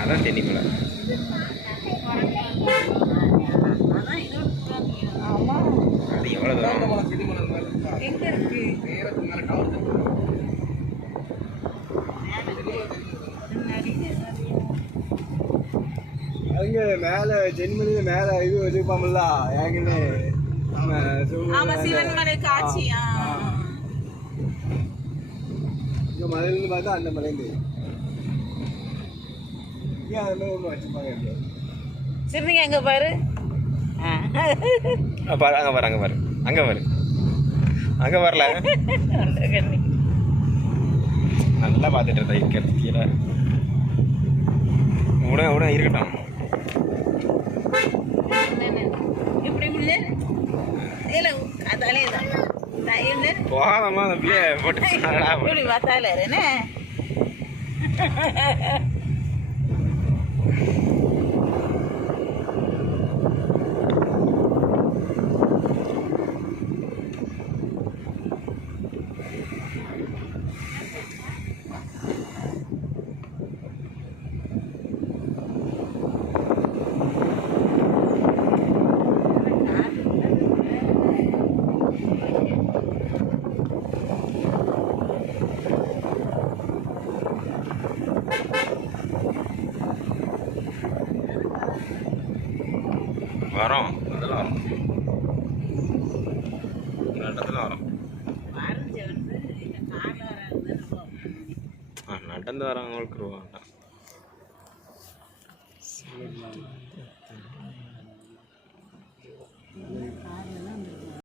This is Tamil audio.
அதான் தென்னி மலை. அது எவ்வளோ தூரம் எங்க இருக்கு? அங்க மேல ஜென்மனில மேல இது வச்சிருப்பாங்கல்ல ஏங்கன்னு ஆமா சிவன் மலை காட்சியா இந்த மலையிலிருந்து பார்த்தா அந்த மலையில ஏன் அது மாதிரி ஒன்று வச்சிருப்பாங்க. சரி நீங்க எங்க பாரு பாரு அங்கே பாரு அங்கே பாரு அங்கே பாரு அங்கே வரல நல்லா பார்த்துட்டு இருந்தா இருக்கிறது கீழே உட இருக்கட்டும். இப்படி போகாதம்மா அந்த பிள்ளைய போட்டு இப்படி பார்த்தாலே என்ன வரோம் அதெல்லாம் வரும் நடத்துல வரோம். நடந்து வரவங்களுக்கு ரூபா வேண்டாம்.